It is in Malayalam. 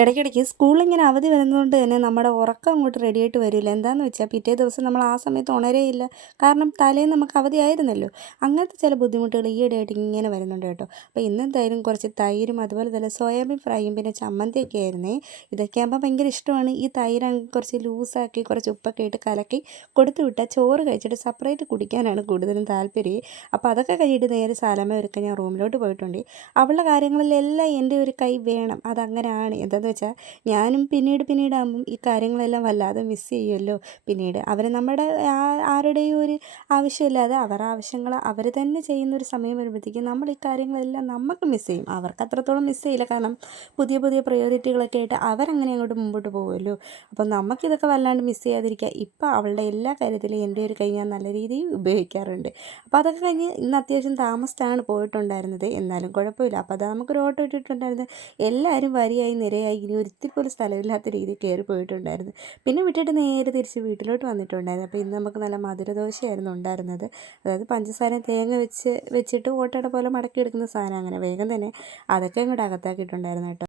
ഇടയ്ക്കിടയ്ക്ക് സ്കൂളിലിങ്ങനെ അവധി വരുന്നതുകൊണ്ട് തന്നെ നമ്മുടെ ഉറക്കം അങ്ങോട്ട് റെഡിയായിട്ട് വരില്ല. എന്താണെന്ന് വെച്ചാൽ പിറ്റേ ദിവസം നമ്മൾ ആ സമയത്ത് ഉണരുകയില്ല. കാരണം തലേന്ന് നമുക്ക് അവധിയായിരുന്നല്ലോ. അങ്ങനത്തെ ചില ബുദ്ധിമുട്ടുകൾ ഈയിടെയായിട്ട് ഇങ്ങനെ വരുന്നുണ്ട് കേട്ടോ. അപ്പോൾ ഇന്നെന്തായാലും കുറച്ച് തൈരും അതുപോലെ തന്നെ സോയാബീൻ ഫ്രൈയും പിന്നെ ചമ്മന്തിയൊക്കെ ആയിരുന്നേ. ഇതൊക്കെ ആകുമ്പോൾ ഭയങ്കര ഇഷ്ടമാണ്. ഈ തൈര് കുറച്ച് ലൂസാക്കി കുറച്ച് ഉപ്പൊക്കെ ഇട്ട് കലക്കി കൊടുത്തു വിട്ടാൽ ചോറ് കഴിച്ചിട്ട് സെപ്പറേറ്റ് കുടിക്കാനാണ് കൂടുതലും താല്പര്യം. അപ്പോൾ അതൊക്കെ കഴിഞ്ഞിട്ട് നേരെ സാലമ ഒരുക്കാൻ ഞാൻ റൂമിലോട്ട് പോയിട്ടുണ്ട്. അവളുടെ കാര്യങ്ങളിലെല്ലാം എൻ്റെ ഒരു കൈ വേണം. അതങ്ങനെയാണ്. എന്താണെന്ന് വെച്ചാൽ ഞാനും പിന്നീടാകുമ്പം ഈ കാര്യങ്ങളെല്ലാം വല്ലാതെ മിസ് ചെയ്യുമല്ലോ. പിന്നീട് അവർ നമ്മുടെ ആരുടെയും ഒരു ആവശ്യമില്ലാതെ അവരുടെ ആവശ്യങ്ങൾ അവർ തന്നെ ചെയ്യുന്നൊരു സമയം വരുമ്പോഴത്തേക്കും നമ്മൾ ഈ കാര്യങ്ങളെല്ലാം നമുക്ക് മിസ് ചെയ്യും. അവർക്ക് അത്രത്തോളം മിസ് ചെയ്യില്ല. കാരണം പുതിയ പുതിയ പ്രയോറിറ്റികളൊക്കെ ആയിട്ട് അവരങ്ങനെ അങ്ങോട്ട് മുമ്പോട്ട് പോകുമല്ലോ. അപ്പം നമുക്കിതൊക്കെ വല്ലാണ്ട് മിസ് ചെയ്യാതിരിക്കുക. ഇപ്പം അവളുടെ എല്ലാ കാര്യത്തിലും എൻ്റെ ഒരു കൈ ഞാൻ നല്ല രീതിയിൽ ഉപയോഗിക്കാറുണ്ട്. അപ്പോൾ അതൊക്കെ കഴിഞ്ഞ് ഇന്ന് അത്യാവശ്യം താമസിച്ചാണ് പോയിട്ടുണ്ടായിരുന്നത്. എന്നാലും കുഴപ്പമില്ല. അപ്പോൾ അത് നമുക്കൊരു ഓട്ടോ ഇട്ടിട്ടുണ്ടായിരുന്നു. എല്ലാവരും വരിയായി നിരയായി ഇനി ഒരിത്തിരി പോലും സ്ഥലമില്ലാത്ത രീതിയിൽ കയറി പോയിട്ടുണ്ടായിരുന്നു. പിന്നെ വിട്ടിട്ട് നേരെ തിരിച്ച് വീട്ടിലോട്ട് വന്നിട്ടുണ്ടായിരുന്നു. അപ്പോൾ ഇന്ന് നമുക്ക് നല്ല മധുരദോശയായിരുന്നു ഉണ്ടായിരുന്നത്. അതായത് പഞ്ചസാര തേങ്ങ വെച്ചിട്ട് ഓട്ടയുടെ പോലെ മടക്കിയെടുക്കുന്ന സാധനം. അങ്ങനെ വേഗം തന്നെ അതൊക്കെ അങ്ങോട്ട് അകത്താക്കിയിട്ടുണ്ടായിരുന്നു കേട്ടോ.